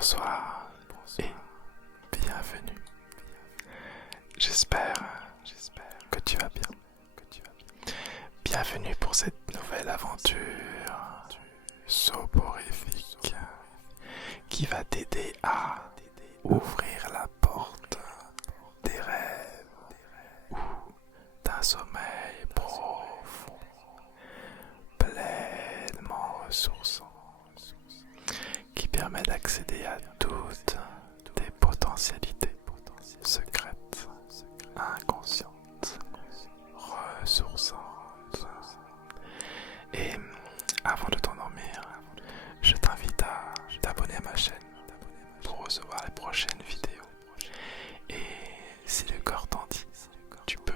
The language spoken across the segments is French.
Bonsoir et bienvenue. J'espère que tu vas bien. Bienvenue pour cette nouvelle aventure soporifique qui va t'aider à ouvrir la porte des rêves ou d'un sommeil profond, pleinement ressourçant, qui permet d'accéder à toutes tes potentialités secrètes, inconscientes, ressourçantes. Et avant de t'endormir, je t'invite à t'abonner à ma chaîne pour recevoir les prochaines vidéos. Et si le corps t'en dit, tu peux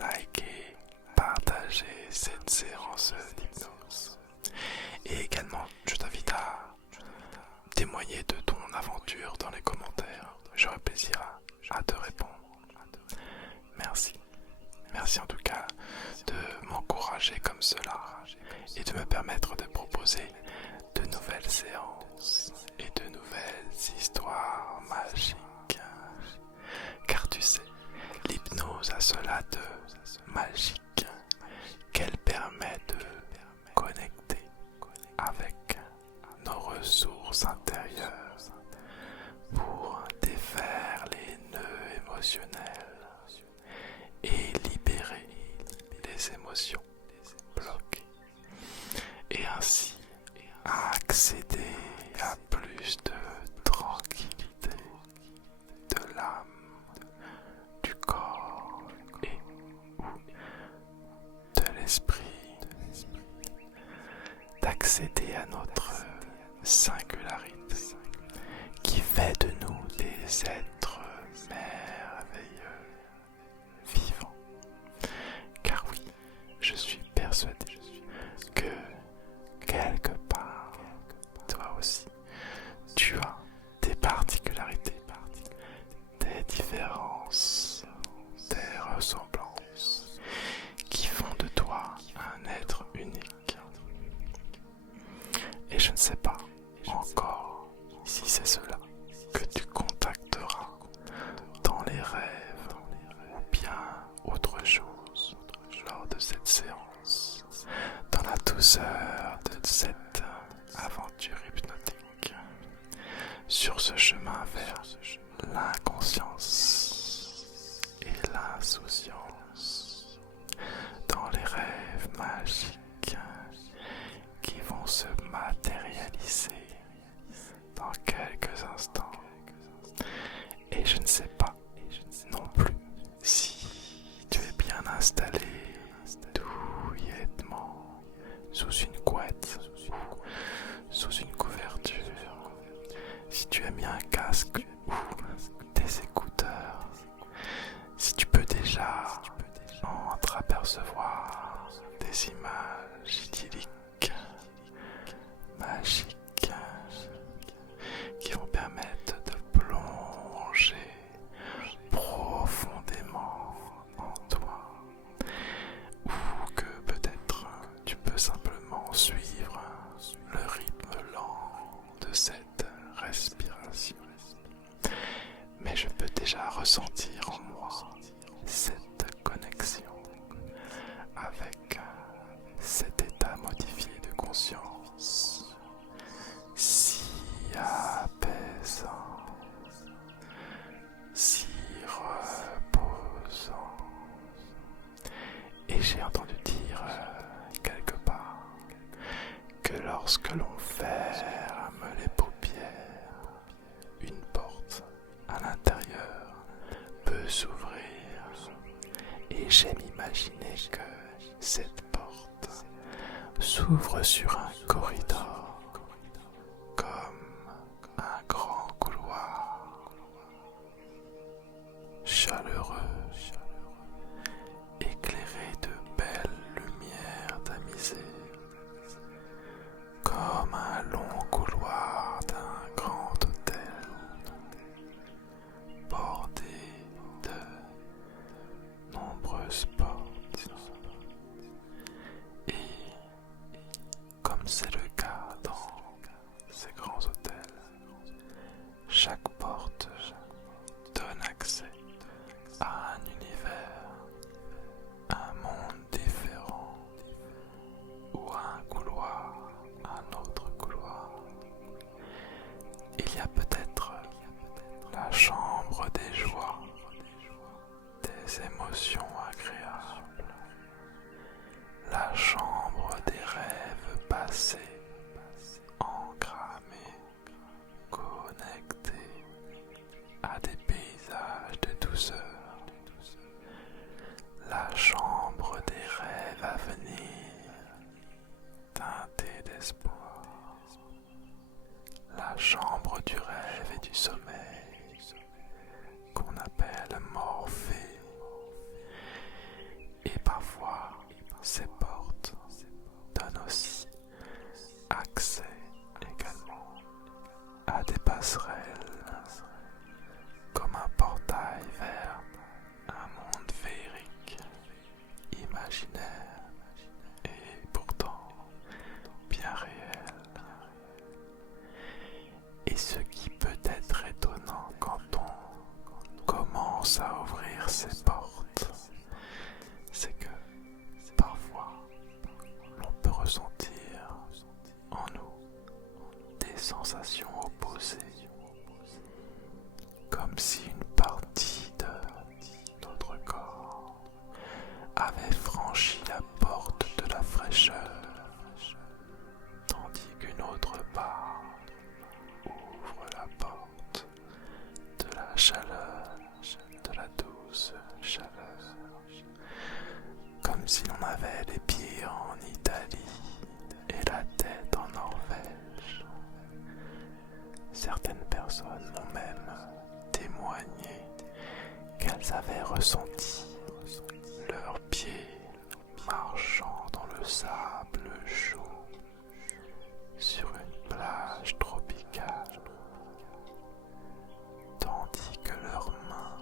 liker, partager cette séance d'hypnose. Et également, je t'invite à témoigner de ton aventure dans les commentaires. J'aurai plaisir à te répondre. Merci. Merci en tout cas de m'encourager comme cela et de me permettre de proposer de nouvelles séances et de nouvelles histoires magiques. Car tu sais, l'hypnose a cela de magique qu'elle permet de connecter avec nos ressources intérieures pour défaire les nœuds émotionnels et libérer les émotions bloquées et ainsi accéder à plus de tranquillité de l'âme, du corps et de l'esprit, d'accéder à notre singularité qui fait de nous des êtres merveilleux, vivants. Car oui, je suis persuadé que quelque part, toi aussi, tu as des particularités, des différences, des ressemblances qui font de toi un être unique. Et je ne sais pas encore si c'est cela que tu contacteras dans les rêves ou bien autre chose lors de cette séance, dans la douceur de cette aventure hypnotique, sur ce chemin vers l'inconscience et l'insouciance, dans les rêves magiques qui vont se matérialiser dans quelques instants. Et je ne sais pas non plus si tu es bien installé douillettement sous une couette ou sous une couverture, si tu as mis un casque ou des écouteurs, si tu peux déjà entreapercevoir des images idylliques, magiques, qui vont permettre de plonger profondément en toi, ou que peut-être tu peux simplement suivre le rythme lent de cette respiration. Mais je peux déjà ressentir en moi cette connexion avec cet état modifié de conscience, si apaisant, si reposant. Et j'ai entendu dire quelque part que lorsque l'on ferme les paupières, une porte à l'intérieur peut s'ouvrir. Et j'aime imaginer que cette porte s'ouvre sur un corridor, comme un grand couloir chaleureux, éclairé de belles lumières tamisées, comme un long couloir d'un grand hôtel, bordé de nombreuses portes. Et comme c'est le cas passerelle, comme un portail vers un monde féerique, imaginaire et pourtant bien réel. Et ce qui peut être étonnant quand on commence à ouvrir ces portes, c'est que parfois l'on peut ressentir en nous des sensations opposées, comme si une partie de notre corps avait franchi la porte de la fraîcheur, tandis qu'une autre part ouvre la porte de la chaleur, de la douce chaleur, comme si l'on avait les pieds en Italie et la tête en Norvège. Certaines personnes m'ont même témoigné qu'elles avaient ressenti leurs pieds marchant dans le sable chaud sur une plage tropicale, tandis que leurs mains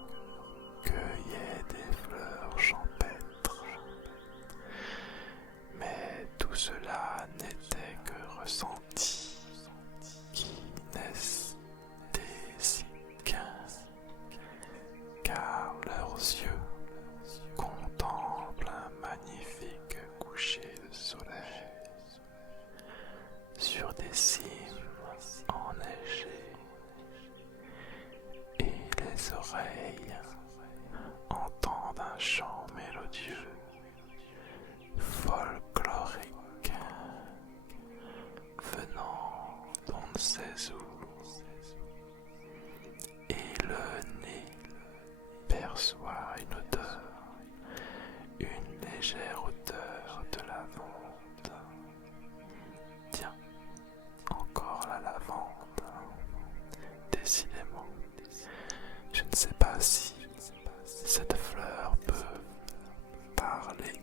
cueillaient des fleurs champêtres. Mais tout cela n'était que ressenti, kinesthésique, car leurs yeux contemplent un magnifique coucher de soleil sur des cimes enneigées, et les oreilles entendent un chant mélodieux, folklorique, venant d'on ne sait où, et le nez perçoit une légère odeur de lavande. Tiens, encore la lavande. Décidément, je ne sais pas si cette fleur peut parler,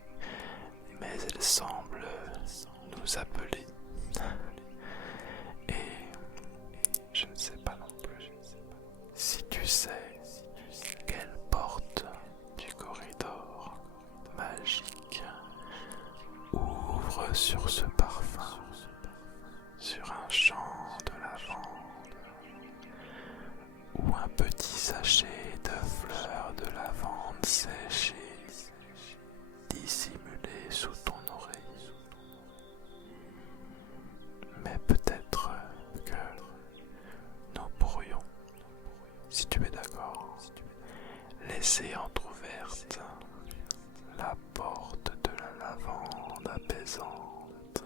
mais elle semble nous appeler. Et je ne sais pas non plus si tu sais quelle porte du corridor magique ouvre sur ce parfum, sur un champ de lavande, ou un petit sachet de fleurs de lavande séchées dissimulé sous ton oreille. Mais peut-être que nous pourrions, si tu es d'accord, laisser entrouverte la porte de la lavande apaisante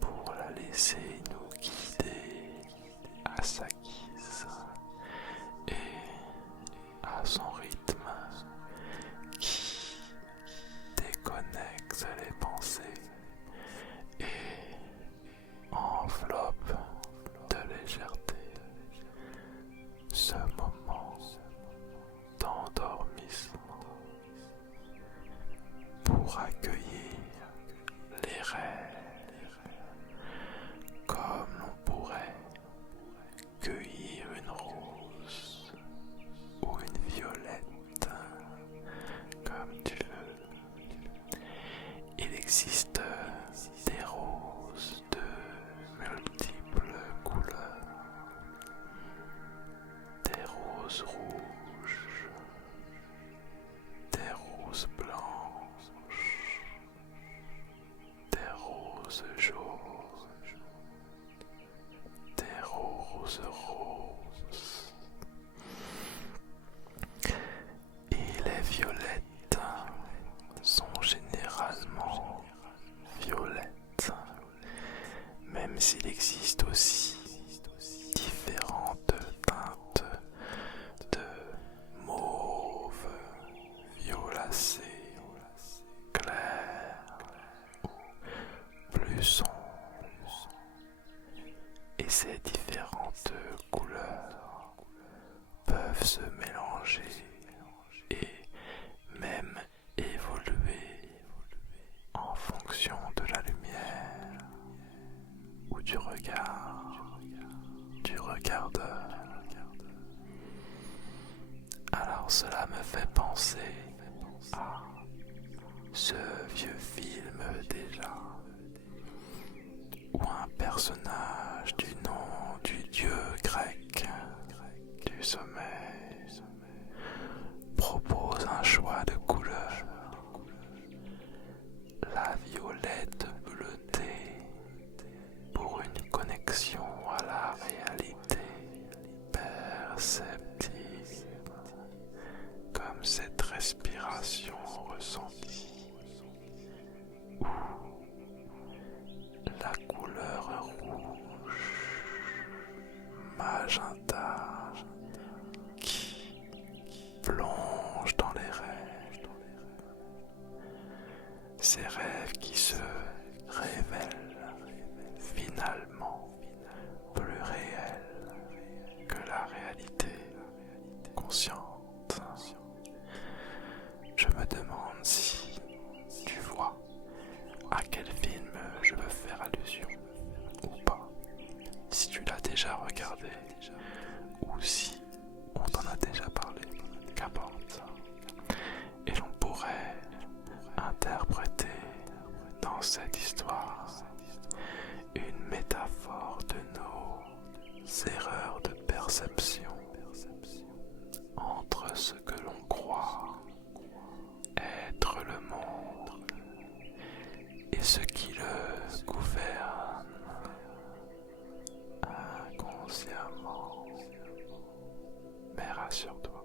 pour la laisser nous guider à sa guise et à son rythme qui déconnecte les pensées et enveloppe de légèreté ce moment d'endormissement pour accueillir les rêves comme l'on pourrait cueillir une rose ou une violette, comme tu veux. Il existe des roses de multiples couleurs, des roses rouges, des roses blanches, des roses jaunes, des roses roses. Et les violettes sont généralement violettes, même s'il existe aussi différentes teintes de mauve, violacé, clair ou plus sombre. Et ces différentes couleurs peuvent se mélanger et même évoluer en fonction de la lumière ou du regard ce vieux film déjà, où un personnage du nom du dieu grec du sommeil propose un choix de couleur, la violette bleutée, pour une connexion à la réalité perceptible, comme cette respiration ressentie, ou la couleur rouge, magenta, qui plonge dans les rêves, ces rêves qui se révèlent finalement plus réels que la réalité consciente. Je me demande si tu vois à quel film je veux faire allusion ou pas, si tu l'as déjà regardé ou si on t'en a déjà parlé, qu'importe. Et l'on pourrait interpréter dans cette histoire une métaphore de nos erreurs de perception entre ce que l'on croit être le monde et ce qui le gouverne inconsciemment. Mais rassure-toi,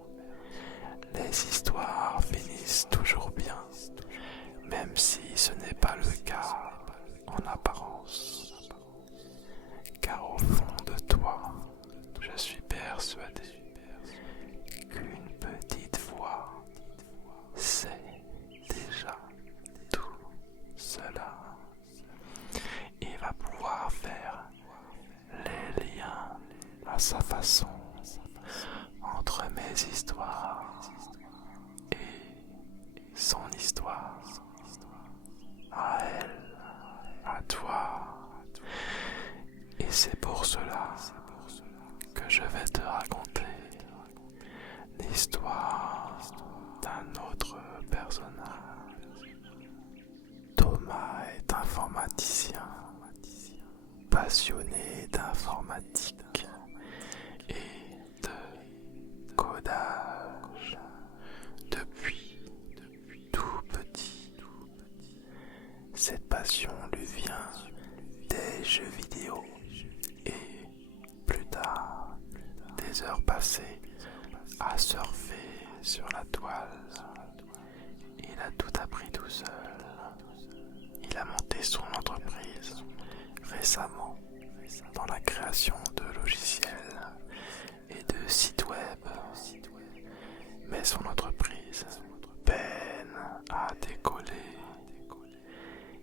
les histoires finissent toujours bien, même si ce n'est pas le cas en apparence. Car au fond de toi, je suis persuadé qu'une petite voix sait déjà tout cela et va pouvoir faire les liens à sa façon entre mes histoires et son histoire, à elle, à toi. Et c'est pour cela que je vais te raconter l'histoire d'un autre personnage. Thomas est informaticien, passionné d'informatique et de codage depuis tout petit. Cette passion lui vient des jeux vidéo et plus tard des heures passées à surfer sur la toile. Il a tout appris tout seul. Il a monté son entreprise récemment dans la création de logiciels et de sites web. Mais son entreprise peine à décoller.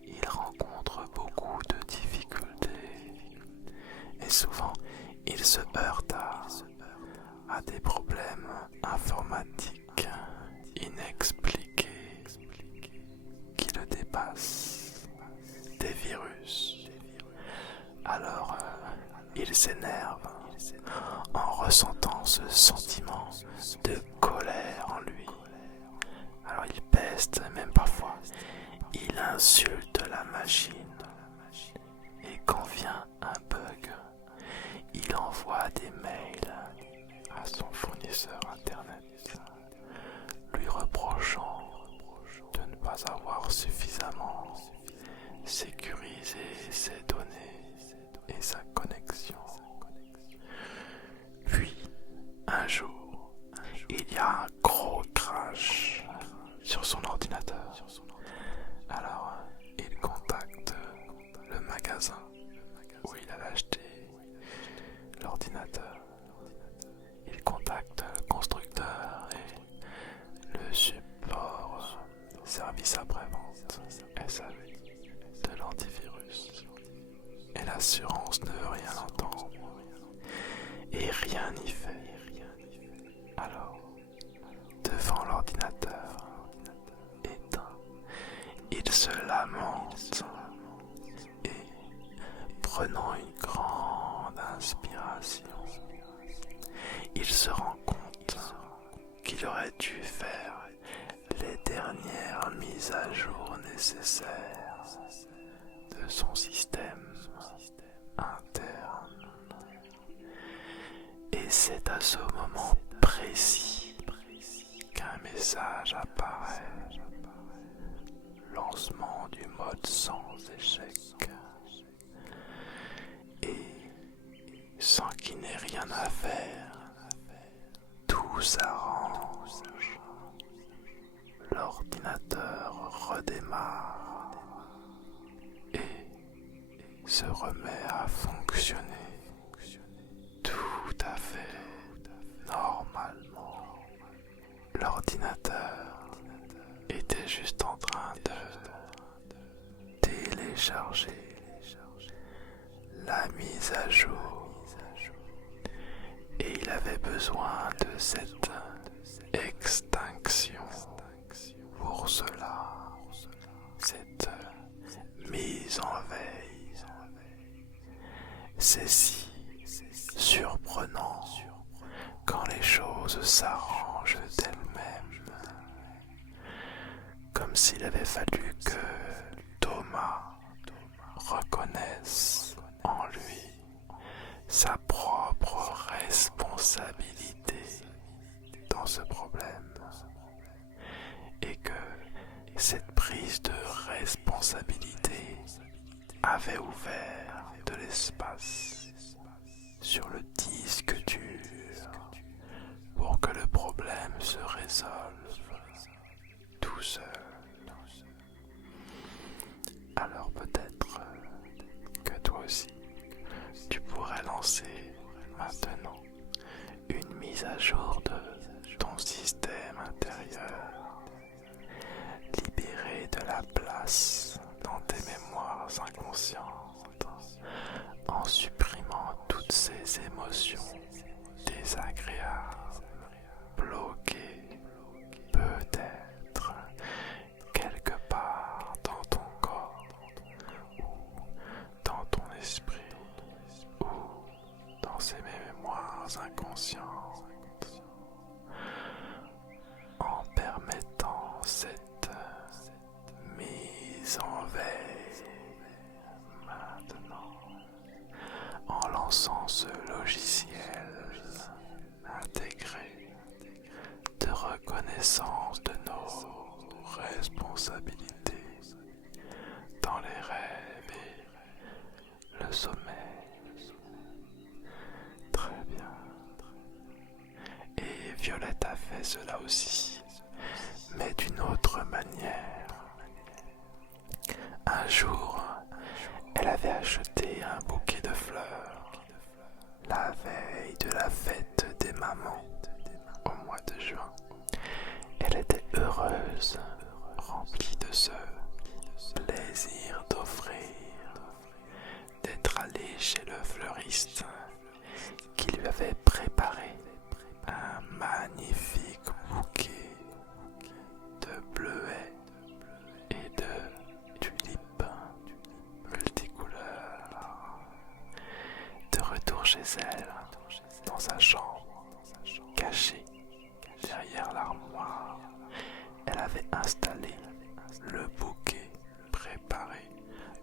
Il rencontre beaucoup de difficultés et souvent il se heurte à des problèmes informatiques inexpliqués qui le dépassent, des virus. Alors il s'énerve en ressentant ce sentiment de colère en lui. Alors il peste, même parfois il insulte la machine. Et quand vient un bug, il envoie des mails à son fournisseur internet, lui reprochant de ne pas avoir suffisamment sécurisé ses données et sa connexion. Puis, un jour, il y a un gros crash sur son ordinateur. Alors, il contacte le magasin où il avait acheté l'ordinateur. Il contacte le constructeur et le support service après-vente SAV de l'antivirus. Et l'assurance ne veut rien entendre et rien n'y fait. Alors, devant l'ordinateur éteint, il se lamente et, prenant une grande inspiration, il se rend compte qu'il aurait dû faire les dernières mises mise à jour nécessaire de son système interne. Et c'est à ce moment précis qu'un message apparaît. Lancement du mode sans échec. Et sans qu'il n'ait rien à faire, tout s'arrange. L'ordinateur redémarre et se remet à fonctionner tout à fait normalement. L'ordinateur était juste en train de télécharger la mise à jour et il avait besoin de cette extinction. Pour cela, cette mise en veille, c'est si surprenant quand les choses s'arrangent d'elles-mêmes, comme s'il avait fallu que Thomas reconnaisse en lui sa propre responsabilité dans ce problème et que cette prise de responsabilité avait ouvert de l'espace sur le disque dur pour que le problème se résolve tout seul. Alors peut-être que toi aussi, tu pourrais lancer maintenant une mise à jour de ton système intérieur, libérer de la place dans tes mémoires inconscientes, en supprimant toutes ces émotions désagréables, bloquées, peut-être quelque part dans ton corps, ou dans ton esprit, ou dans ces mémoires inconscientes, en permettant cette mise en veille maintenant, en lançant ce logiciel intégré de reconnaissance de nos responsabilités dans les rêves et le sommeil. Très bien. Et Violette a fait cela aussi, mais d'une autre manière. Un jour, elle avait acheté un bouquet de fleurs la veille de la fête des mamans au mois de juin. Elle était heureuse, remplie de ce plaisir d'offrir, d'être allée chez le fleuriste qui lui avait préparé un magnifique bouquet de bleuets et de tulipes multicouleurs. De retour chez elle, dans sa chambre, cachée derrière l'armoire, elle avait installé le bouquet préparé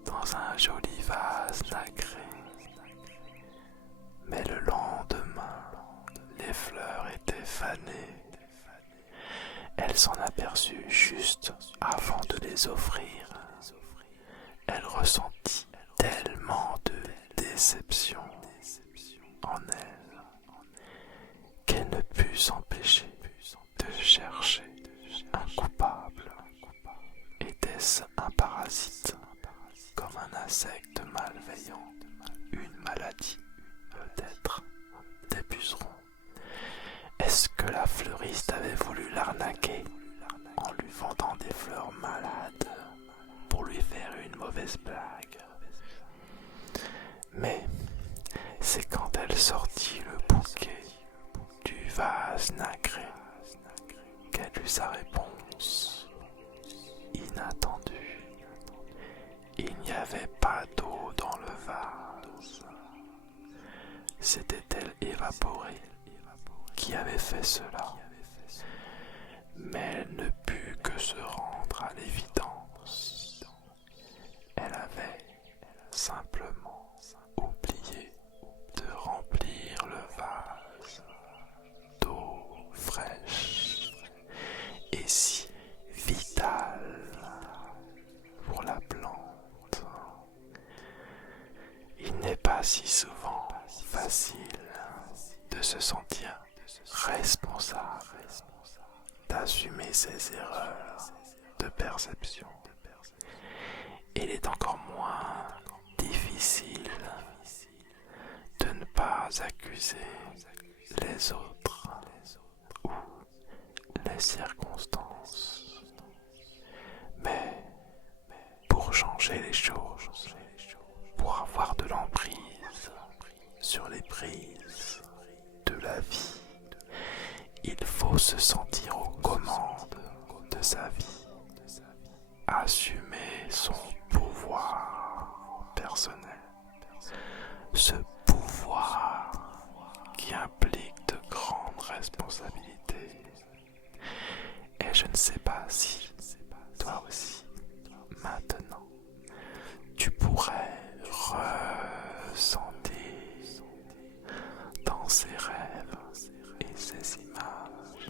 dans un joli vase nacré. Mais le lendemain, les fleurs étaient fanées. Elle s'en aperçut juste avant de les offrir. Elle ressentit tellement de déception en elle qu'elle ne put s'empêcher de chercher un coupable. Était-ce un parasite, comme un insecte malveillant, une maladie, peut-être des pucerons? Est-ce que la fleuriste avait voulu l'arnaquer en lui vendant des fleurs malades pour lui faire une mauvaise blague? Mais c'est quand elle sortit le bouquet du vase nacré qu'elle eut sa réponse inattendue. Il n'y avait pas d'eau dans le vase. C'était-elle évaporée qui avait fait cela? Mais elle ne put que se rendre à l'évidence. Elle avait simplement oublié de remplir le vase d'eau fraîche et si vitale pour la plante. Il n'est pas si souvent facile de se sentir responsable, d'assumer ses erreurs de perception. Il est encore moins difficile de ne pas accuser les autres ou les circonstances. Mais pour changer les choses, pour avoir de l'emprise sur les prises de la vie, il faut se sentir aux commandes de sa vie, assumer son pouvoir personnel, ce pouvoir qui implique de grandes responsabilités. Et je ne sais pas si, toi aussi, maintenant, tu pourrais ressentir dans ces rêves et ces images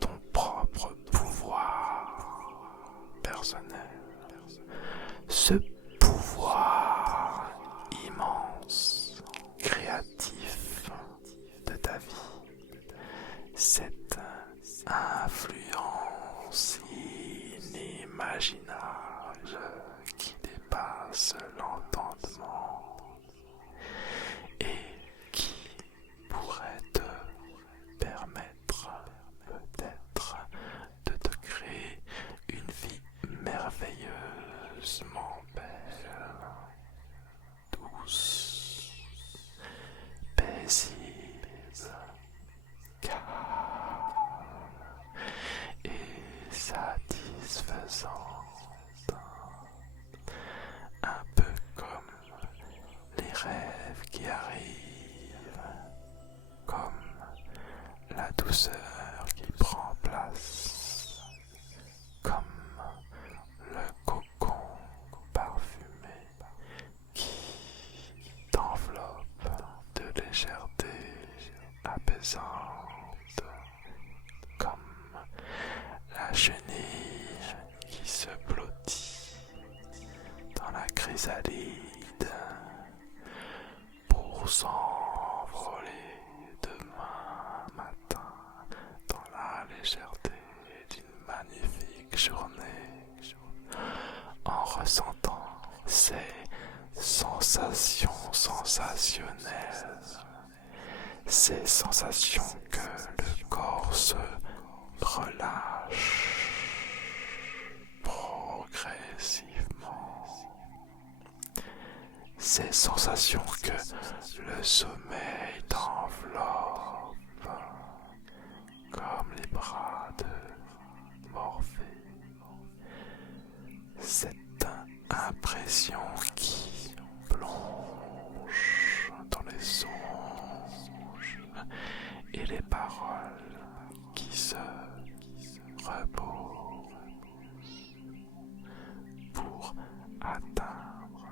ton propre pouvoir personnel, ce pouvoir immense, créatif de ta vie, cette influence inimaginable qui dépasse l'entendement et qui pourrait te permettre peut-être de te créer une vie merveilleusement belle, douce, paisible, calme et satisfaisante, un peu comme les rêves qui arrivent, comme la douceur qui prend place, comme le cocon parfumé qui t'enveloppe de légèreté apaisante, comme la chenille qui se blottit dans la chrysalide pour s'envoler demain matin dans la légèreté d'une magnifique journée, en ressentant ces sensations sensationnelles, ces sensations que le corps se relâche progressivement, ces sensations que le sommeil t'enveloppe comme les bras de Morphée, cette impression qui plonge dans les songes et les paroles qui se reposent pour atteindre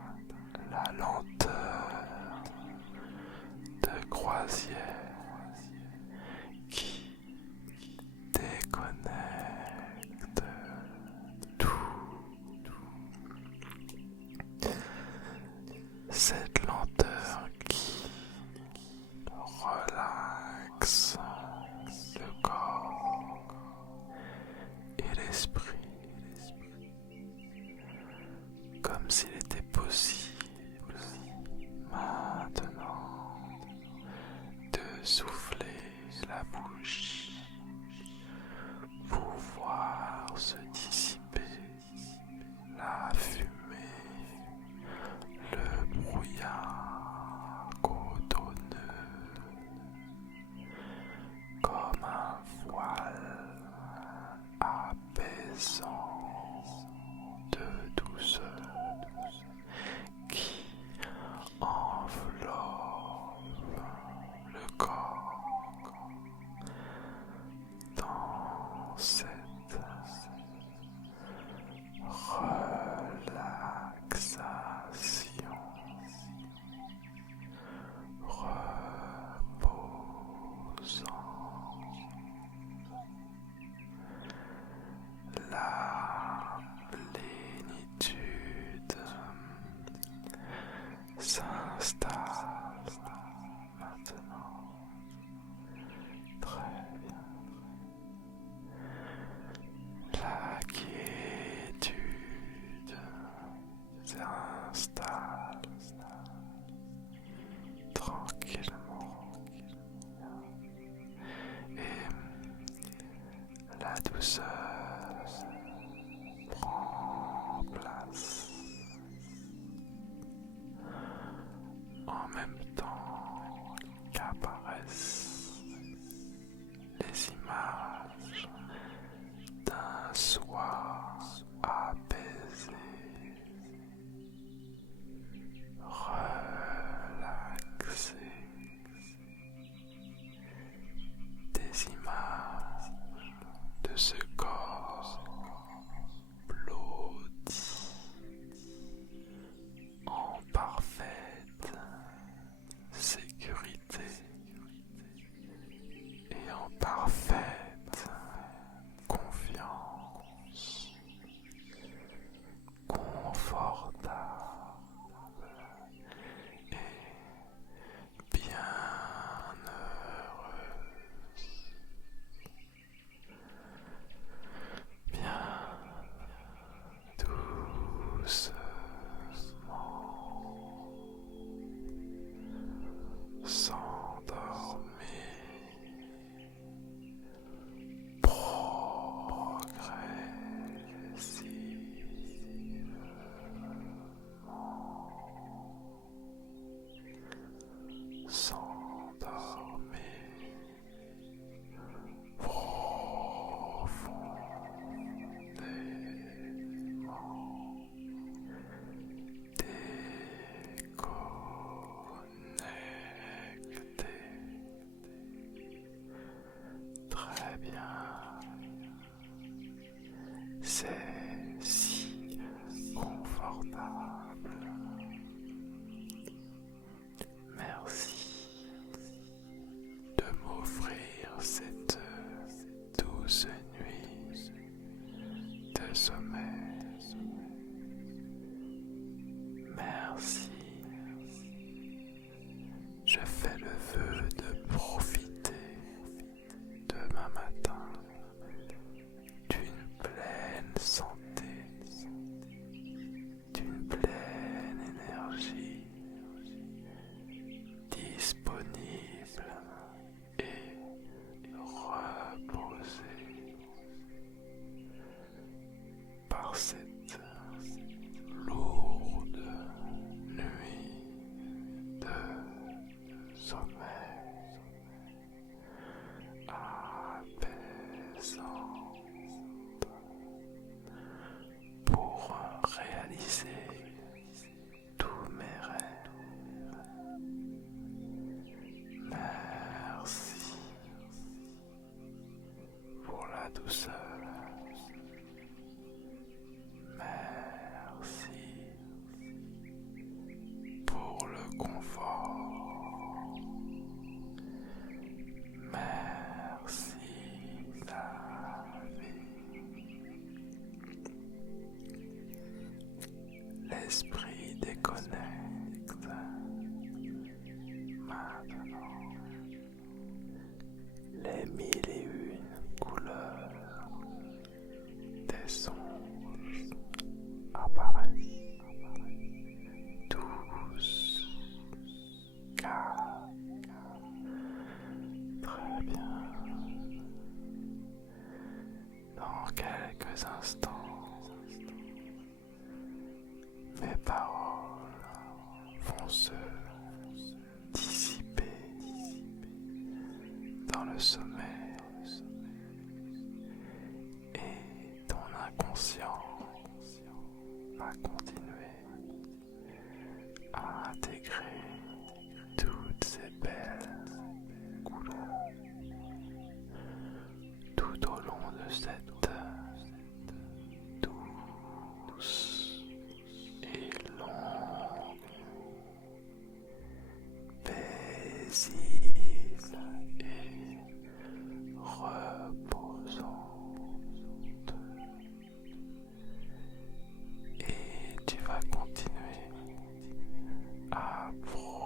la lenteur de croisière qui déconnecte tout. Cette lenteur qui relaxe le corps et l'esprit, comme s'il était possible maintenant de souffler la bouche pour voir se dissiper la fumée, le brouillard cotonneux, comme un voile apaisant de douceur qui enveloppe le corps dans cette s'installe maintenant. Très bien. La quiétude s'installe tranquillement et la douceur prend place. En même temps qu'apparaissent les images d'un soi apaisé, relaxé, des images de ce corps blotti en parfaite sécurité et en parfaite confiance, confortable et bien heureuse, bien doucement s'endormir progressivement, s'endormir profondément, déconnecté. Très bien. C'est si confortable. Merci de m'offrir cette douce nuit de sommeil. Merci. Je fais le vœu de profiter demain matin d'une pleine santé, d'une pleine énergie disponible et reposée par cette lourde nuit de sommeil apaisante pour réaliser tous mes rêves. Merci pour la douceur. Merci pour le confort. Merci la vie. L'esprit déconnecte maintenant les mille et une couleurs des songes apparaissent, tous calmes. Très bien. Dans quelques instants, mes paroles vont se dissiper dans le sommeil et ton inconscient va continuer à intégrer toutes ces belles couleurs tout au long de cette douce et longue paisible et reposante. Et tu vas continuer à profiter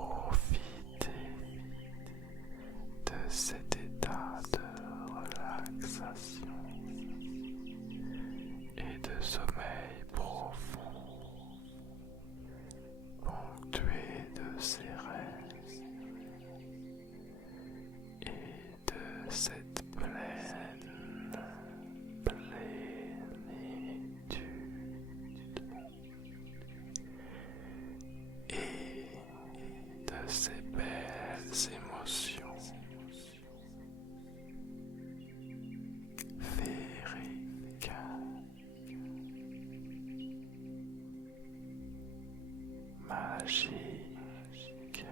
magique.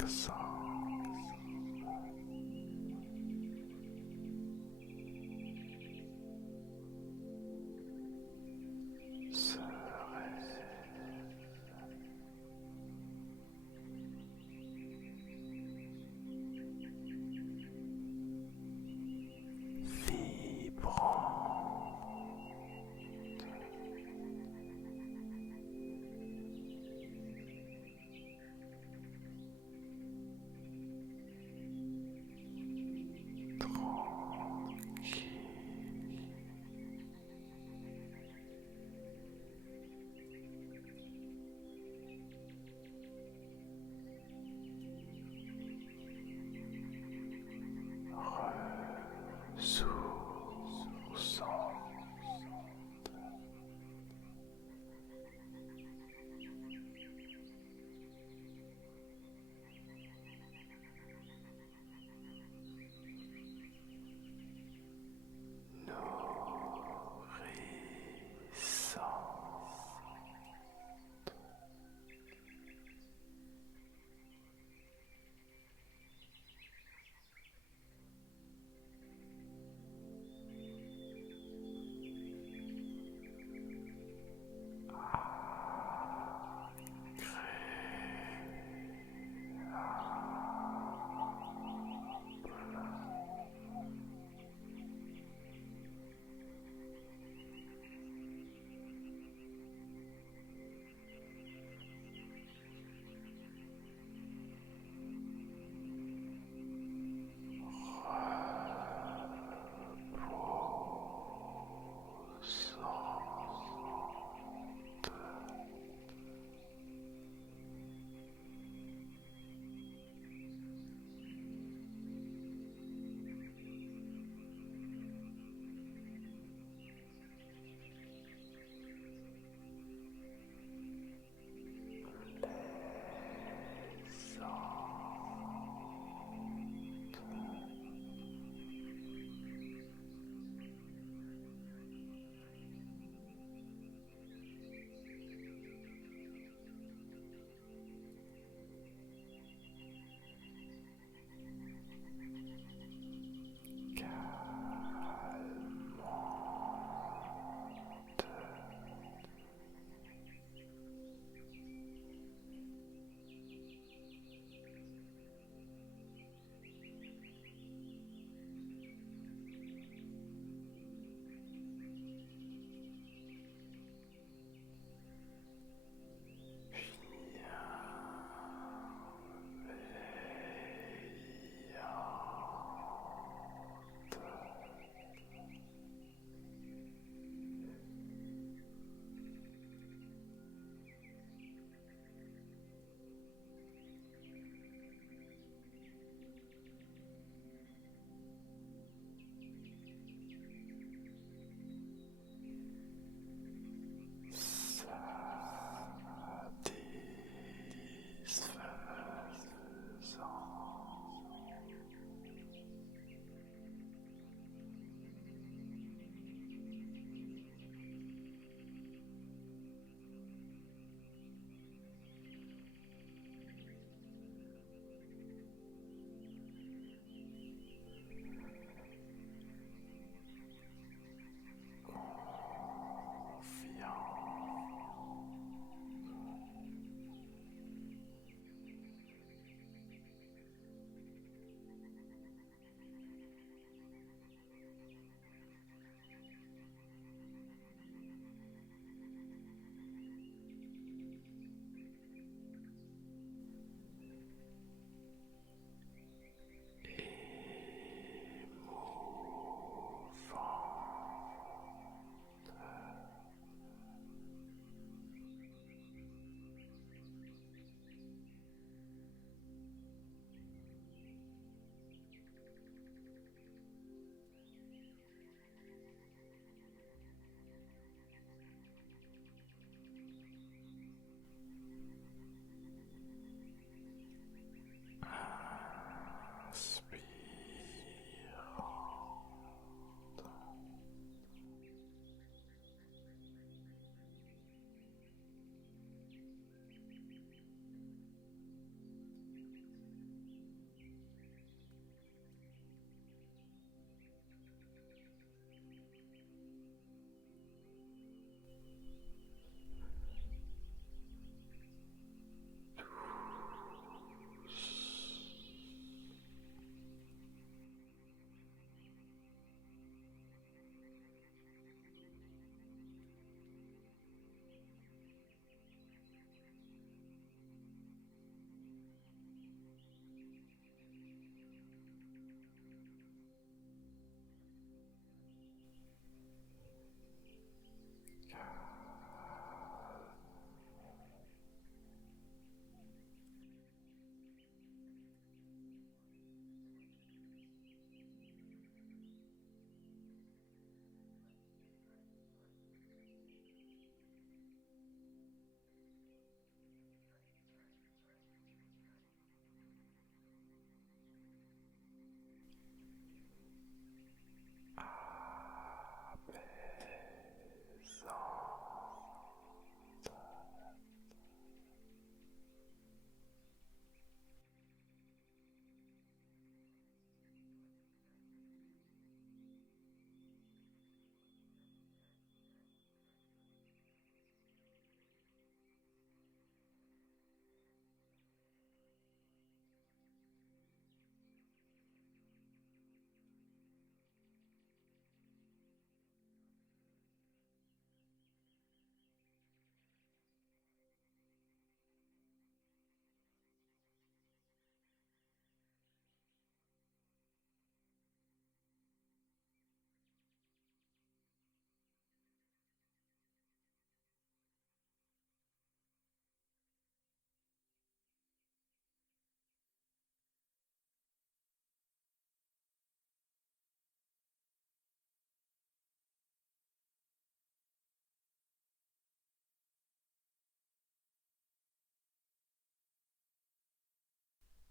Relaxant. Ce rêve vibrant, tranquille, souffle.